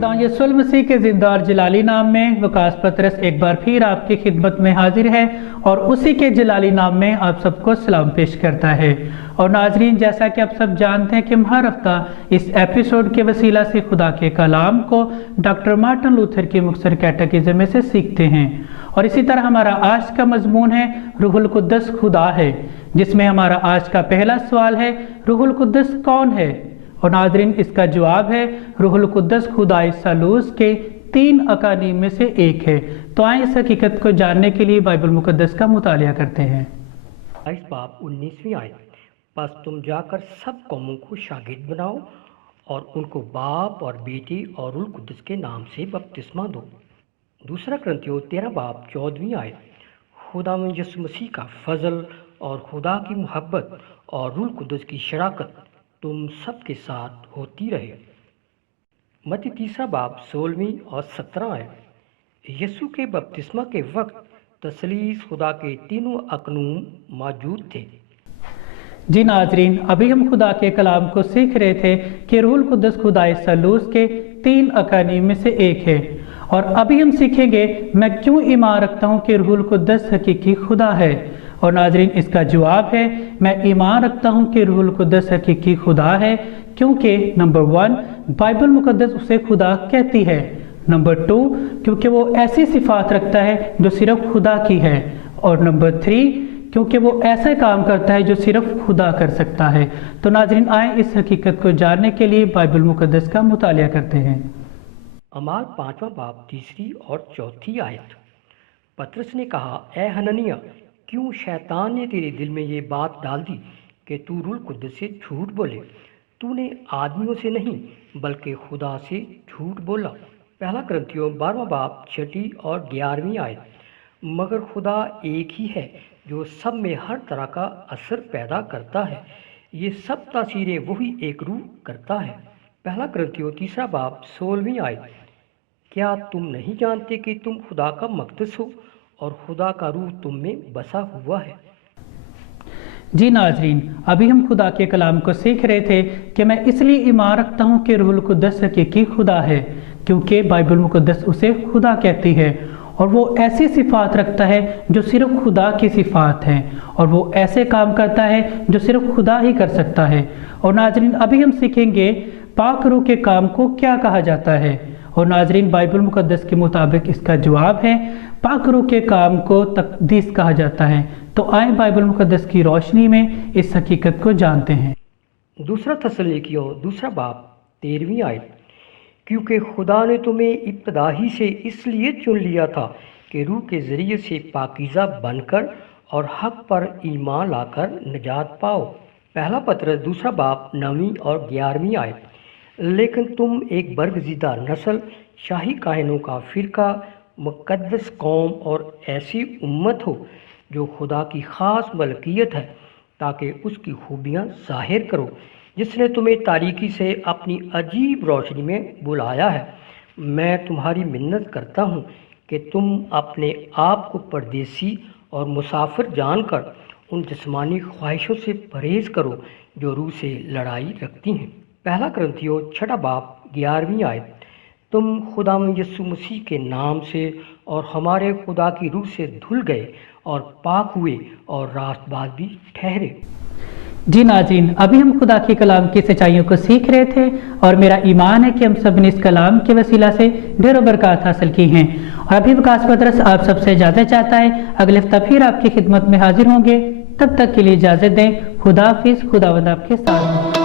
खुदा यसुल मसीह के जिंदा और जलाली नाम में वकास पतरस एक बार फिर आपकी खिदमत में हाजिर है और उसी के जलाली नाम में आप सबको सलाम पेश करता है। और नाजरीन, जैसा कि आप सब जानते हैं कि हम हर हफ्ता इस एपिसोड के वसीला से खुदा के कलाम को डॉक्टर मार्टिन लूथर की मुख्तसर कैटेकिज्म में से सीखते हैं। और इसी तरह हमारा आज का मजमून है रूहुल कुद्दस खुदा है, जिसमें हमारा आज का पहला सवाल है रूहुल कुद्दस कौन है। और नाजरीन, इसका जवाब है रूहुल कुद्दस खुदाई सालूस के 3 अकानीम में से एक है। तो आए इस हकीकत को जानने के लिए बाइबल मुकद्दस का मुतालिया करते हैं। 19वीं आयत, बस तुम जाकर सब कौमों को शागिर्द बनाओ और उनको बाप और बेटी और रूहुल कुद्दस के नाम से बपतिस्मा दो। 2 कुरिन्थियों 13-14वीं आयत, खुदा में यीशु मसीह का फजल और खुदा की मोहब्बत और रूहुल कुद्दस की शराकत तुम सबके साथ होती रहे। मत्ती 3-16वीं और 17 आयत, यीशु के बपतिस्मा के वक्त तसलीस खुदा के 3 अकनूम मौजूद थे। जी नाजरीन, अभी हम खुदा के कलाम को सीख रहे थे कि रूहुल कुद्दस खुदाई सालूस के 3 अकानीम में से एक है। और अभी हम सीखेंगे मैं क्यों ईमान रखता हूँ कि रूहुल कुद्दस हकीकी खुदा है। और नाजरीन, इसका जवाब है मैं ईमान रखता हूँ कि रूहुल कुद्दस हकीकी खुदा है क्योंकि नंबर 1 बाइबल मुकद्दस उसे खुदा कहती है। नंबर 2 क्योंकि वो ऐसी सिफात रखता है जो सिर्फ खुदा की है। और नंबर 3 क्योंकि वो ऐसा काम करता है जो सिर्फ खुदा कर सकता है। तो नाजरीन, आए इस हकीकत को जानने के लिए बाइबल मुकद्दस का मुतालिया करते हैं। अमाल 5वां बाब 3 और 4 आयत, पतरस ने कहा, ए हननिया, क्यों शैतान ने तेरे दिल में ये बात डाल दी कि तू रूहुल कुद्दस से झूठ बोले। तूने आदमियों से नहीं बल्कि खुदा से झूठ बोला। 1 कुरिन्थियों 12वां बाब 6 और 11वीं आयत, मगर खुदा एक ही है जो सब में हर तरह का असर पैदा करता है। ये सब तासीरें वही एक रूह करता है। 1 कुरिन्थियों 3 बाब 16वीं आयत, क्या तुम नहीं जानते कि तुम खुदा का मक़दस हो और खुदा का रूह तुम में बसा हुआ है। जी नाजरीन, अभी हम खुदा के कलाम को सीख रहे थे कि मैं इसलिए ईमान रखता हूँ कि रूहुल कुद्दस हकीकी खुदा है क्योंकि बाइबल मुकद्दस उसे खुदा कहती है और वो ऐसी सिफात रखता है जो सिर्फ खुदा की सिफात है और वो ऐसे काम करता है जो सिर्फ खुदा ही कर सकता है। और नाजरीन, अभी हम सीखेंगे पाक रूह के काम को क्या कहा जाता है। और नाजरीन, बाइबल मुकद्दस के मुताबिक इसका जवाब है पाक रूह के काम को तकदीस कहा जाता है। तो आए बाइबल मुकद्दस की रोशनी में इस हकीकत को जानते हैं। 2 थस्सलुनीकियों 2 बाब 13वीं आयत, क्योंकि खुदा ने तुम्हें इब्तदा ही से इसलिए चुन लिया था कि रूह के ज़रिए से पाकीज़ा बनकर और हक पर ईमान लाकर निजात पाओ। 1 पतरस 2 बाब 9वीं और 11वीं आयत, लेकिन तुम एक बरगज़ीदा नस्ल, शाही काहिनों का फ़िरका, मुक़द्दस कौम और ऐसी उम्मत हो जो खुदा की ख़ास मलकियत है, ताकि उसकी खूबियाँ ज़ाहिर करो जिसने तुम्हें तारीकी से अपनी अजीब रोशनी में बुलाया है। मैं तुम्हारी मिन्नत करता हूँ कि तुम अपने आप को परदेसी और मुसाफिर जानकर उन जिस्मानी ख्वाहिशों से परहेज़ करो जो रूह से लड़ाई रखती हैं। 1 कुरिन्थियों 6 बाब 11वीं आयत, तुम खुदा यीशु मसीह के नाम से और हमारे खुदा की रूह से धुल गए और पाक हुए और रास्तबाज भी ठहरे। जी नाज़रीन, अभी हम खुदा के कलाम की सच्चाइयों को सीख रहे थे और मेरा ईमान है कि हम सब ने इस कलाम के वसीला से ढेरों बरकत हासिल की हैं। और अभी वकास पतरस आप सबसे इजाज़त चाहता है, अगले हफ्ता फिर आपकी खिदमत में हाजिर होंगे। तब तक के लिए इजाज़त दें। खुदा हाफिज़, खुदावंद आपके साथ।